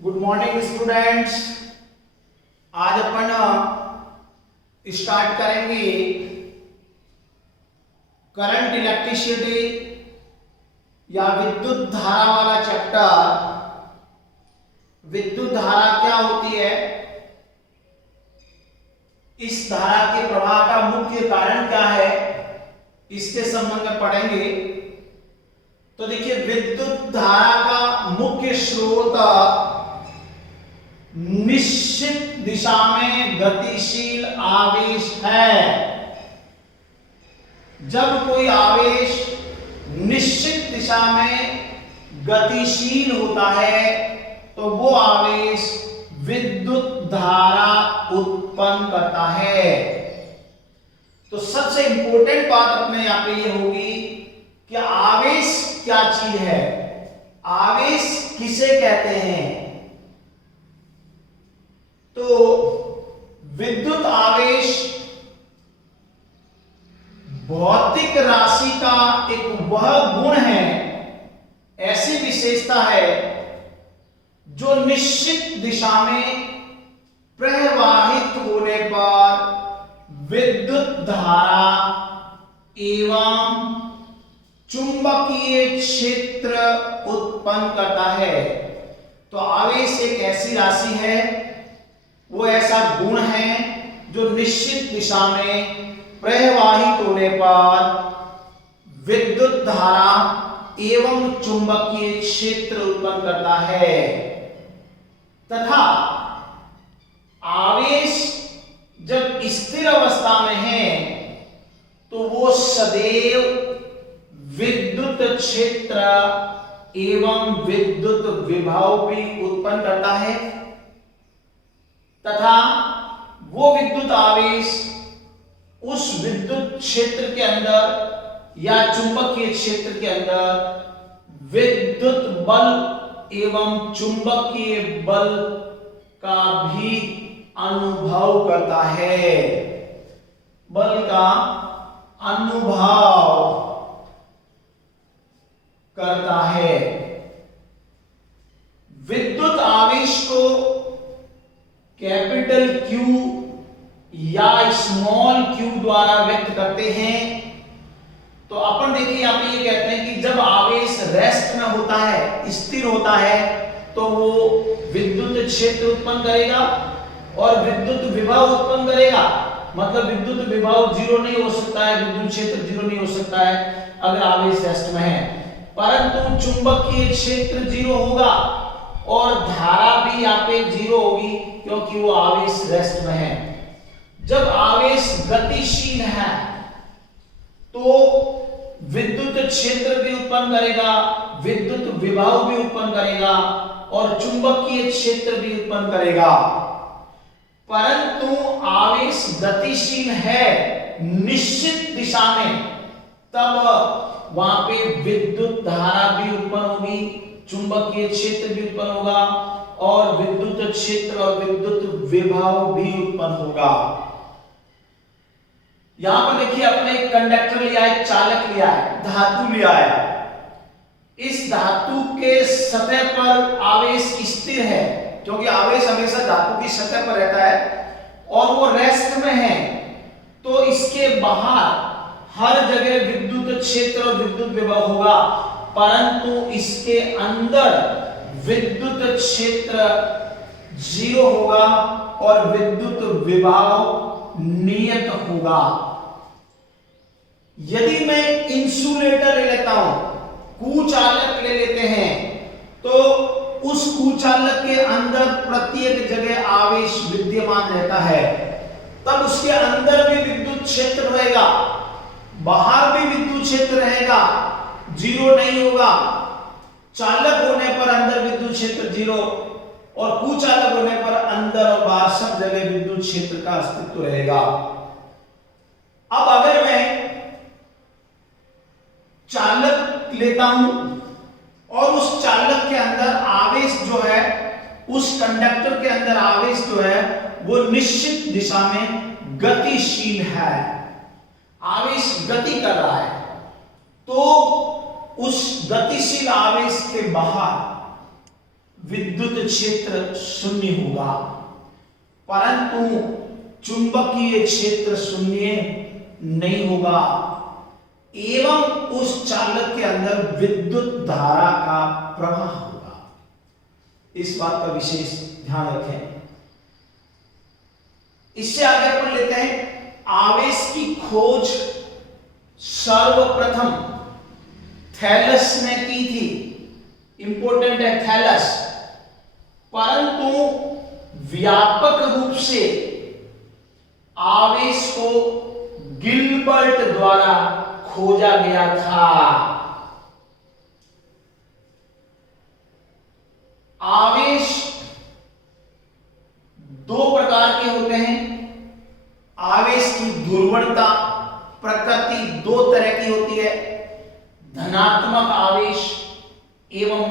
Good morning students. आज अपन start करेंगे current electricity या विद्युत धारा वाला चैप्टर। विद्युत धारा क्या होती है, इस धारा के प्रवाह का मुख्य कारण क्या है, इसके संबंध में पढ़ेंगे। तो देखिए, विद्युत धारा का मुख्य स्रोत निश्चित दिशा में गतिशील आवेश है। जब कोई आवेश निश्चित दिशा में गतिशील होता है तो वो आवेश विद्युत धारा उत्पन्न करता है। तो सबसे इंपॉर्टेंट बात अपने यहां पे ये होगी कि आवेश क्या चीज है, आवेश किसे कहते हैं। तो विद्युत आवेश भौतिक राशि का एक वह गुण है, ऐसी विशेषता है जो निश्चित दिशा में प्रवाहित होने पर विद्युत धारा एवं चुंबकीय क्षेत्र उत्पन्न करता है। तो आवेश एक ऐसी राशि है, वो ऐसा गुण है जो निश्चित दिशा में प्रवाहित होने पर विद्युत धारा एवं चुंबकीय क्षेत्र उत्पन्न करता है। तथा आवेश जब स्थिर अवस्था में है तो वो सदैव विद्युत क्षेत्र एवं विद्युत विभव भी उत्पन्न करता है। तथा वो विद्युत आवेश उस विद्युत क्षेत्र के अंदर या चुंबकीय क्षेत्र के अंदर विद्युत बल एवं चुंबकीय बल का भी अनुभव करता है। बल का अनुभव करता है। विद्युत आवेश को कैपिटल Q या स्मॉल q द्वारा व्यक्त करते हैं। तो अपन देखिए यहां पे ये कहते हैं कि जब आवेश रेस्ट में होता है, स्थिर होता है, तो वो विद्युत क्षेत्र उत्पन्न करेगा और विद्युत विभव उत्पन्न करेगा। मतलब विद्युत विभव जीरो नहीं हो सकता है, विद्युत क्षेत्र जीरो नहीं हो सकता है अगर आवेश रेस्ट में है, परंतु चुंबकीय क्षेत्र जीरो होगा और धारा भी यहाँ पे जीरो होगी क्योंकि वो आवेश रेस्ट में है। जब आवेश गतिशील है तो विद्युत क्षेत्र भी उत्पन्न करेगा, विद्युत विभव भी उत्पन्न करेगा और चुंबकीय क्षेत्र भी उत्पन्न करेगा। परंतु आवेश गतिशील है निश्चित दिशा में, तब वहां पे विद्युत धारा भी उत्पन्न होगी, चुंबकीय क्षेत्र भी उत्पन्न होगा और विद्युत क्षेत्र और विद्युत विभव भी उत्पन्न होगा। यहां पर देखिए, अपने एक कंडक्टर लिया है, चालक लिया है, धातु लिया है। इस धातु के सतह पर आवेश स्थिर है क्योंकि आवेश हमेशा धातु की सतह पर रहता है और वो रेस्ट में है। तो इसके बाहर हर जगह विद्युत क्षेत्र और विद्युत विभव होगा, परंतु इसके अंदर विद्युत क्षेत्र जीरो होगा और विद्युत विभव नियत होगा। यदि मैं इंसुलेटर ले लेता हूं, कुचालक ले लेते हैं, तो उस कुचालक के अंदर प्रत्येक जगह आवेश विद्यमान रहता है, तब उसके अंदर भी विद्युत क्षेत्र रहेगा, बाहर भी विद्युत क्षेत्र रहेगा, जीरो नहीं होगा। चालक होने पर अंदर विद्युत क्षेत्र जीरो और कुचालक होने पर अंदर और बाहर सब जगह विद्युत क्षेत्र का अस्तित्व रहेगा। अब अगर मैं चालक लेता हूं और उस चालक के अंदर आवेश जो है, उस कंडक्टर के अंदर आवेश जो है वो निश्चित दिशा में गतिशील है, आवेश गति कर रहा है, तो उस गतिशील आवेश के बाहर विद्युत क्षेत्र शून्य होगा, परंतु चुंबकीय क्षेत्र शून्य नहीं होगा एवं उस चालक के अंदर विद्युत धारा का प्रवाह होगा। इस बात का विशेष ध्यान रखें। इससे आगे अपन लेते हैं, आवेश की खोज सर्वप्रथम थैलस ने की थी। इंपॉर्टेंट है थैलस, परंतु व्यापक रूप से आवेश को गिलबर्ट द्वारा खोजा गया था। आवेश दो प्रकार के होते हैं। आवेश की ध्रुवणता प्रकृति दो तरह की होती है, धनात्मक आवेश एवं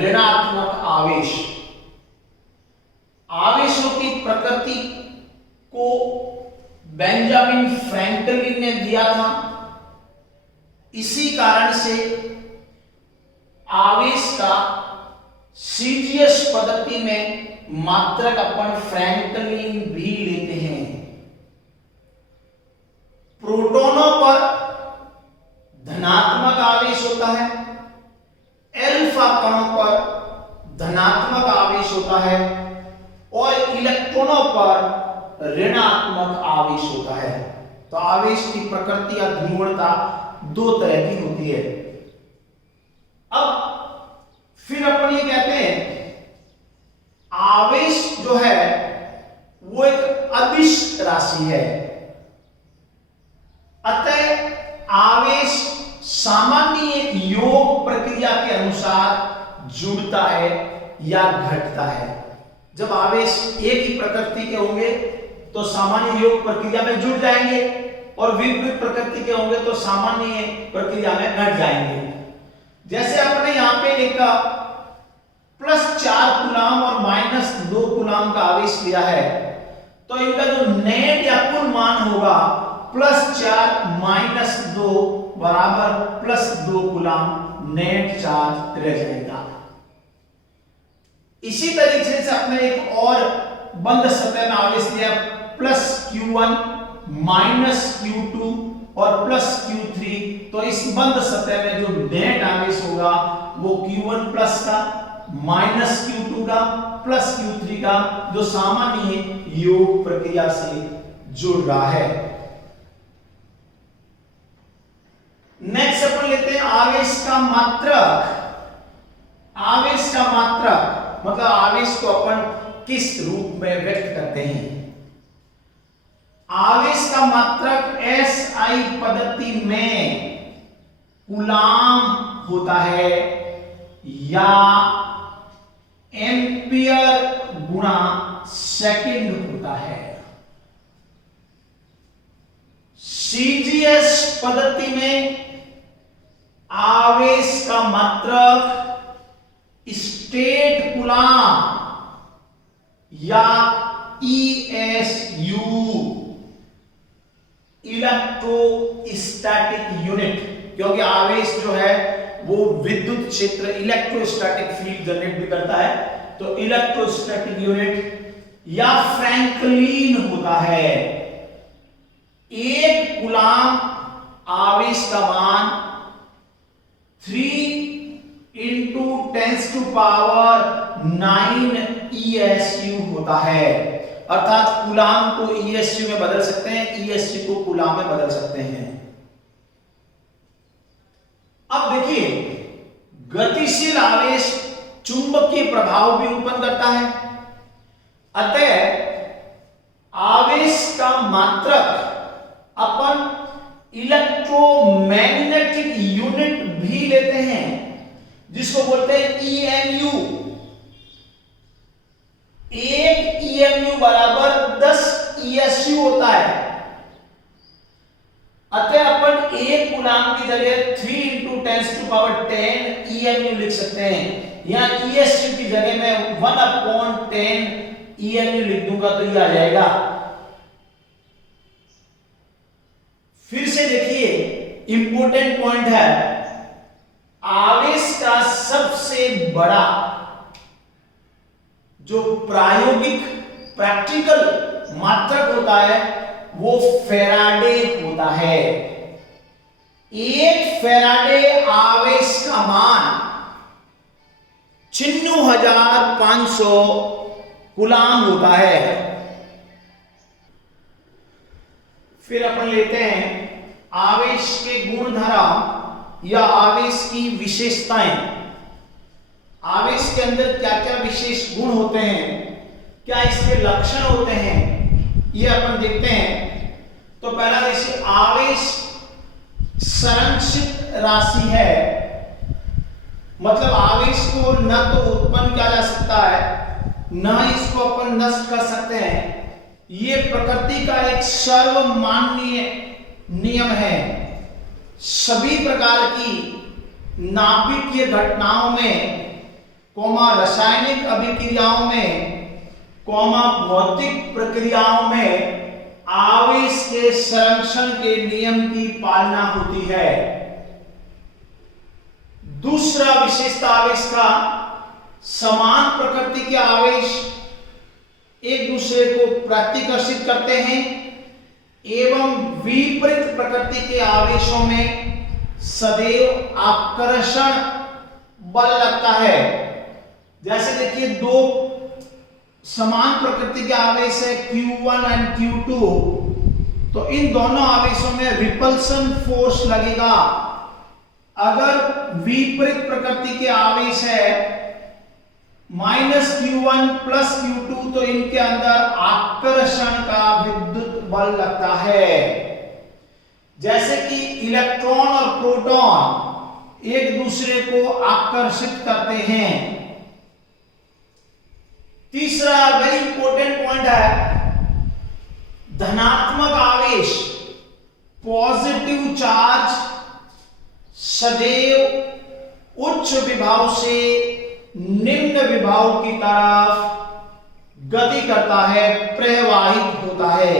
ऋणात्मक आवेश। आवेशों की प्रकृति को बेंजामिन फ्रैंकलिन ने दिया था। इसी कारण से आवेश का सीजीएस पद्धति में मात्रक अपन फ्रैंकलिन भी लेते हैं। प्रोटॉनों पर धनात्मक आवेश होता है, अल्फा कणों पर धनात्मक आवेश होता है और इलेक्ट्रॉनों पर ऋणात्मक आवेश होता है। तो आवेश की प्रकृति या ध्रुवणता दो तरह की होती है। अब फिर अपन ये कहते हैं आवेश जो है वो एक अदिश राशि है, अतः आवेश सामान्य योग प्रक्रिया के अनुसार जुड़ता है या घटता है। जब आवेश एक ही प्रकृति के होंगे तो सामान्य योग प्रक्रिया में जुड़ जाएंगे और विपरीत प्रकृति के होंगे तो सामान्य प्रक्रिया में घट जाएंगे। जैसे आपने यहां पे एक +4 कूलाम और -2 कूलाम का आवेश लिया है, तो इनका जो नेट या कुल मान होगा +4 - 2 बराबर +2 कूलाम नेट चार्ज रह जाएगा। इसी तरीके से आपने एक और बंद सतह में आवेश लिया +Q1 -Q2 और +Q3, तो इस बंद सतह में जो नेट आवेश होगा वो Q1 प्लस का -Q2 का +Q3 का, जो सामान्य योग प्रक्रिया से जुड़ रहा है। नेक्स्ट अपन लेते हैं आवेश का मात्रक। आवेश का मात्रक मतलब आवेश को अपन किस रूप में व्यक्त करते हैं। आवेश का मात्रक SI पद्धति में कूलाम होता है या एम्पियर गुणा सेकंड होता है। CGS पद्धति में आवेश का मात्रक स्टेट कूलाम या ESU इलेक्ट्रोस्टैटिक यूनिट, क्योंकि आवेश जो है वो विद्युत क्षेत्र इलेक्ट्रोस्टैटिक फील्ड जनरेट भी करता है, तो इलेक्ट्रोस्टैटिक यूनिट या फ्रैंकलिन होता है। एक कूलाम आवेश का मान 3 × 10⁹ ESU होता है। अर्थात कूलाम को ESU में बदल सकते हैं, ESU को कूलाम में बदल सकते हैं। अब देखिए, गतिशील आवेश चुंबकीय प्रभाव भी उत्पन्न करता है, अतः आवेश का मात्रक अपन इलेक्ट्रोमैग्नेटिक यूनिट भी लेते हैं, जिसको बोलते हैं EMU। एक EMU बराबर 10 ESU होता है। अतः अपन एक कूलाम की जगह 3 × 10⁻10 EMU लिख सकते हैं। यहां ESU की जगह में 1/10 EMU लिख दूंगा तो ये आ जाएगा। फिर से देखिए, इंपॉर्टेंट पॉइंट है, आवेश का सबसे बड़ा जो प्रायोगिक प्रैक्टिकल मात्रक होता है वो फैराडे होता है। एक फैराडे आवेश का मान 96,500 कूलाम होता है। फिर अपन लेते हैं आवेश के गुणधर्म या आवेश की विशेषताएं। आवेश के अंदर क्या क्या विशेष गुण होते हैं, क्या इसके लक्षण होते हैं, ये अपन देखते हैं। तो पहला जैसे आवेश संरक्षित राशि है, मतलब आवेश को न तो उत्पन्न किया जा सकता है न इसको अपन नष्ट कर सकते हैं। ये प्रकृति का एक सर्वमान्य नियम है। सभी प्रकार की नाभिकीय घटनाओं में, रासायनिक अभिक्रियाओं में, भौतिक प्रक्रियाओं में आवेश के संरक्षण के नियम की पालना होती है। दूसरा विशेषता आवेश का, समान प्रकृति के आवेश एक दूसरे को प्रतिकर्षित करते हैं एवं विपरीत प्रकृति के आवेशों में सदैव आकर्षण बल लगता है। जैसे देखिए दो समान प्रकृति के आवेश है Q1 एंड Q2, तो इन दोनों आवेशों में रिपल्सन फोर्स लगेगा। अगर विपरीत प्रकृति के आवेश है -Q1 प्लस Q2, तो इनके अंदर आकर्षण का विद्युत बल लगता है। जैसे कि इलेक्ट्रॉन और प्रोटॉन एक दूसरे को आकर्षित करते हैं। तीसरा वेरी इंपॉर्टेंट पॉइंट है धनात्मक आवेश, पॉजिटिव चार्ज सदैव उच्च विभव से निम्न विभव की तरफ गति करता है, प्रवाहित होता है।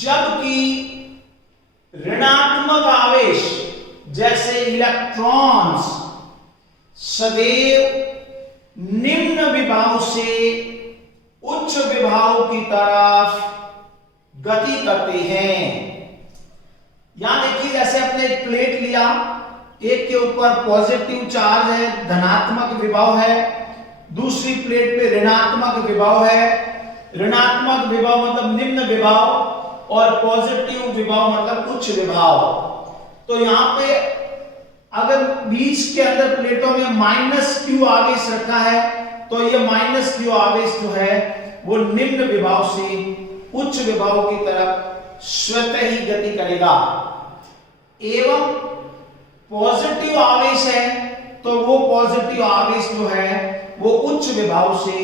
जबकि ऋणात्मक आवेश जैसे इलेक्ट्रॉन्स सदैव निम्न विभव से उच्च विभव की तरफ गति करते हैं। यहां देखिए जैसे अपने एक प्लेट लिया, एक के ऊपर पॉजिटिव चार्ज है, धनात्मक विभव है, दूसरी प्लेट पे ऋणात्मक विभव है। ऋणात्मक विभव मतलब निम्न विभव और पॉजिटिव विभव मतलब उच्च विभव। तो यहां पे अगर बीच के अंदर प्लेटों में -Q आवेश रखा है, तो ये -Q आवेश जो है वो निम्न विभव से उच्च विभव की तरफ स्वतः ही गति करेगा। एवं पॉजिटिव आवेश है तो वो पॉजिटिव आवेश जो है वो उच्च विभव से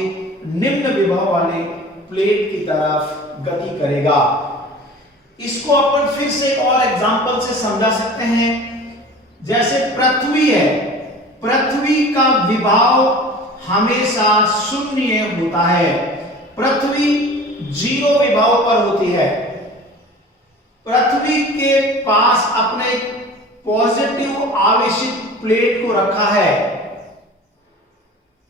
निम्न विभव वाले प्लेट की तरफ गति करेगा। इसको अपन फिर से एक और एग्जांपल से समझा सकते हैं। जैसे पृथ्वी है, पृथ्वी का विभव हमेशा शून्य होता है। पृथ्वी 0 विभव पर होती है। पृथ्वी के पास अपने पॉजिटिव आवेशित प्लेट को रखा है,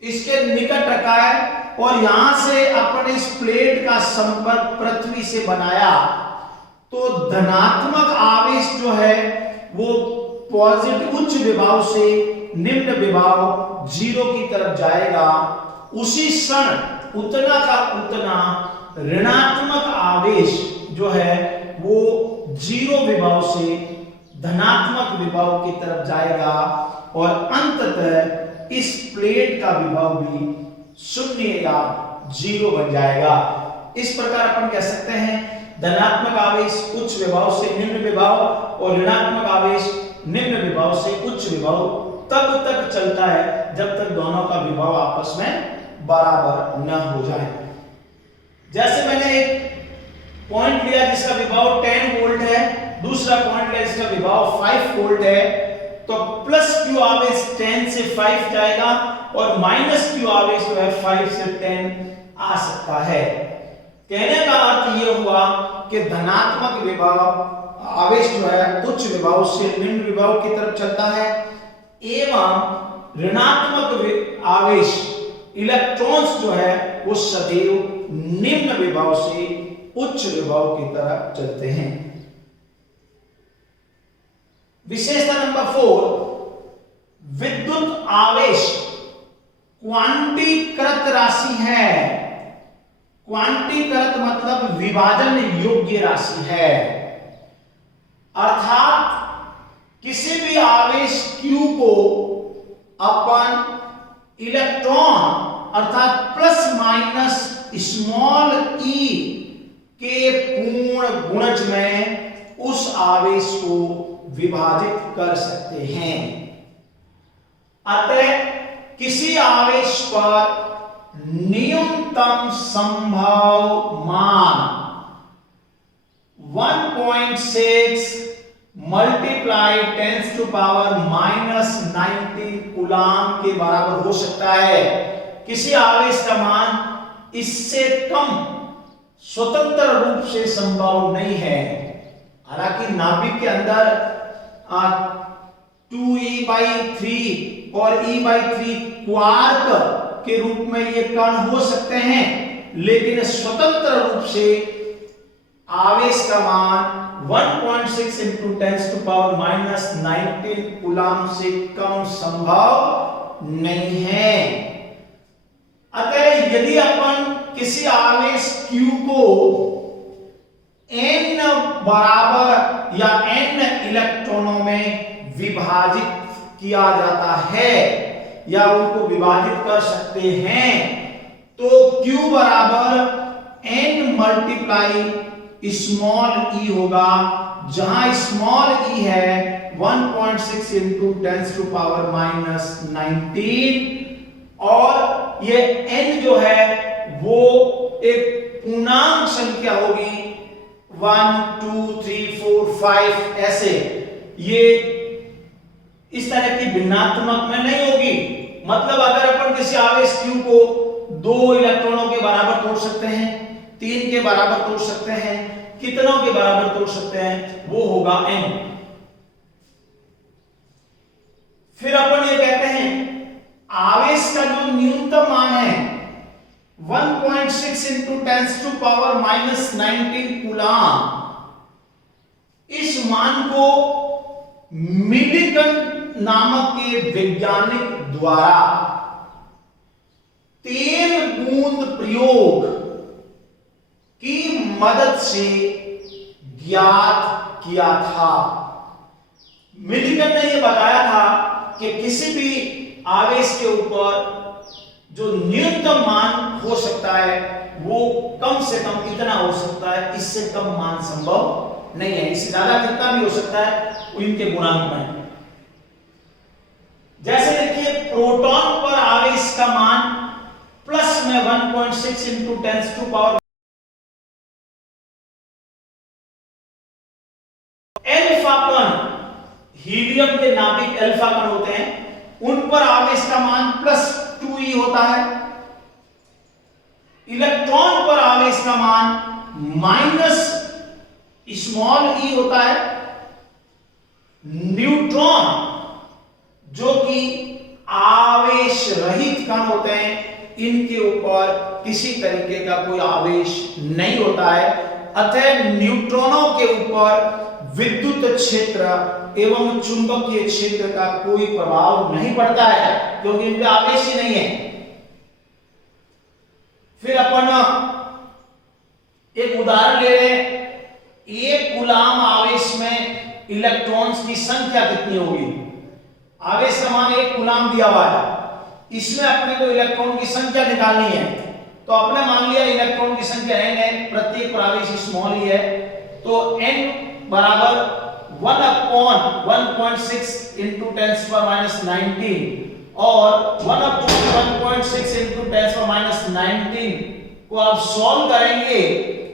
इसके निकट रखा है और यहां से अपने इस प्लेट का संपर्क पृथ्वी से बनाया, तो धनात्मक आवेश जो है वो पॉजिटिव उच्च विभव से निम्न विभव 0 की तरफ जाएगा। उसी क्षण उतना का उतना ऋणात्मक आवेश जो है वो 0 विभव से धनात्मक विभव की तरफ जाएगा और अंततः इस प्लेट का विभव भी 0 या 0 बन जाएगा। इस प्रकार अपन कह सकते हैं धनात्मक आवेश उच्च विभव से निम्न विभव और ऋणात्मक आवेश निम्न विभव से उच्च विभव तब तक चलता है जब तक दोनों का विभव आपस में बराबर न हो जाए। जैसे मैंने एक पॉइंट लिया जिसका विभव 10 वोल्ट है, दूसरा पॉइंट लिया जिसका विभव 5 वोल्ट है, तो +Q आवेश 10 से 5 जाएगा और -Q आवेश जो है 5 से 10 आ सकता है। कहने का अर्थ यह हुआ कि धनात्मक विभव आवेश जो है उच्च विभव से निम्न विभव की तरफ चलता है एवं ऋणात्मक आवेश इलेक्ट्रॉन्स जो है वो सदैव निम्न विभव से उच्च विभव की तरफ चलते हैं। विशेषता नंबर 4, विद्युत आवेश क्वांटीकृत राशि है। क्वांटीकृत मतलब विभाजन योग्य राशि है, अर्थात किसी भी आवेश Q को अपन इलेक्ट्रॉन अर्थात प्लस माइनस स्मॉल e के पूर्ण गुणज में उस आवेश को विभाजित कर सकते हैं। अतः किसी आवेश पर न्यूनतम संभव मान 1.6 मल्टीप्लाई 10⁻⁻19 कूलाम के बराबर हो सकता है। किसी आवेश का मान इससे कम स्वतंत्र रूप से संभव नहीं है। हालांकि नाभिक के अंदर 2e/3 और e/3 क्वार्क के रूप में ये कण हो सकते हैं, लेकिन स्वतंत्र रूप से आवेश का मान 1.6 × 10⁻⁻19 कूलाम से कम संभव नहीं है। अतः यदि अपन किसी आवेश Q को n बराबर या n इलेक्ट्रॉनों में विभाजित किया जाता है या उनको विभाजित कर सकते हैं, तो Q बराबर n मल्टीप्लाई स्मॉल e होगा, जहां स्मॉल e है 1.6 × 10⁻⁻19 और ये n जो है वो एक पूर्णांक संख्या होगी 1 2 3 4 5 ऐसे, ये इस तरह की भिन्नात्मक में नहीं होगी। मतलब अगर अपन किसी आवेश Q को 2 इलेक्ट्रॉनों के बराबर तोड़ सकते हैं, 3 के बराबर तोड़ सकते हैं, कितनों के बराबर तोड़ सकते हैं, वो होगा n। फिर अपन ये कहते हैं आवेश का जो न्यूनतम मान है 1.6 × 10⁻⁻19 कूलाम, इस मान को मिलिकन नामक के वैज्ञानिक द्वारा तेल बूंद प्रयोग की मदद से ज्ञात किया था। मिलिकन ने यह बताया था कि किसी भी आवेश के ऊपर जो न्यूनतम मान हो सकता है वो कम से कम इतना हो सकता है, इससे कम मान संभव नहीं है। इससे ज्यादा कितना भी हो सकता है इनके गुणांक में। जैसे देखिए प्रोटॉन पर आवेश का मान प्लस में 1.6 × 10⁻⁻। अल्फा कण, हीलियम के नाभिक अल्फा कण होते हैं, उन पर आवेश का मान +2e होता है। इलेक्ट्रॉन पर आवेश का मान स्मॉल e होता है। न्यूट्रॉन जो कि आवेश रहित कण होते हैं, इनके ऊपर किसी तरीके का कोई आवेश नहीं होता है। अतः न्यूट्रॉनों के ऊपर विद्युत क्षेत्र एवं चुंबकीय क्षेत्र का कोई प्रभाव नहीं पड़ता है, क्योंकि इनका आवेश ही नहीं है। फिर अपन एक उदाहरण ले रहे हैं, 1 कूलाम आवेश में इलेक्ट्रॉन्स की संख्या कितनी होगी। आवेश का मान 1 कूलाम दिया हुआ है, इसमें अपने को इलेक्ट्रॉन की संख्या निकालनी है। तो अपने मान लिया इलेक्ट्रॉन की संख्या n है, प्रत्येक पर आवेश स्मॉल ही है, तो n बराबर 1/1.6 × 10⁻⁻19 और 1/1.6 × 10⁻⁻19 को आप सॉल्व करेंगे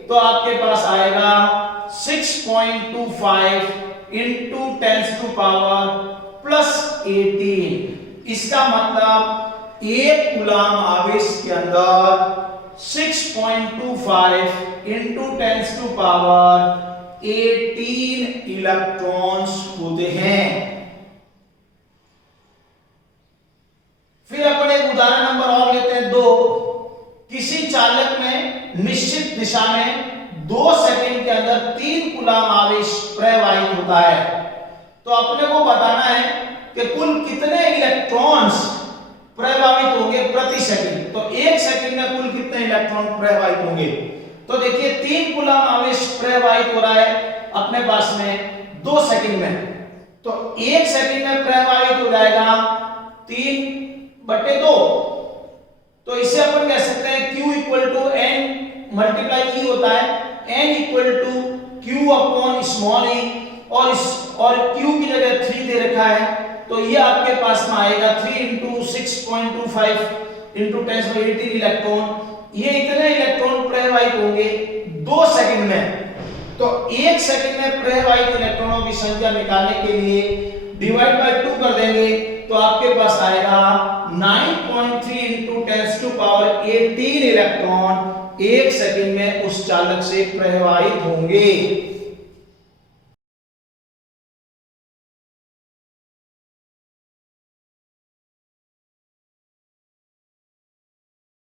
तो आपके पास आएगा 6.25 × 10⁻+18। इसका मतलब 1 कूलाम आवेश के अंदर 6.25 × 10⁻18 इलेक्ट्रॉन्स होते हैं। फिर अपन एक उदाहरण नंबर और लेते हैं 2। चालक में निश्चित दिशा में 2 सेकंड के अंदर 3 कूलम आवेश प्रवाहित होता है। तो अपने को बताना है कि कुल कितने इलेक्ट्रॉन्स प्रवाहित होंगे प्रति सेकंड। तो 1 सेकंड में कुल कितने इलेक्ट्रॉन प्रवाहित होंगे? तो देखिए 3 कूलम आवेश प्रवाहित हो रहा है अपने पास में 2 सेकंड में, तो 1 सेकंड में प्रवाहित हो जाएगा 3/2। तो इसे अपन कह सकते हैं Q equal to N multiply E होता है, N equal to Q upon small e, और Q की जगह 3 दे रखा है, तो ये आपके पास में आएगा 3 इंटू 6.25 इंटू 10⁻18 इलेक्ट्रॉन। ये इतने इलेक्ट्रॉन प्रवाहित होंगे 2 सेकंड में। तो 1 सेकंड में प्रवाहित इलेक्ट्रॉनों की संख्या निकालने के लिए डिवाइड बाय 2 कर देंगे, तो आपके पास आएगा 9.3 इंटू 10⁻18 इलेक्ट्रॉन 1 सेकंड में उस चालक से प्रवाहित होंगे।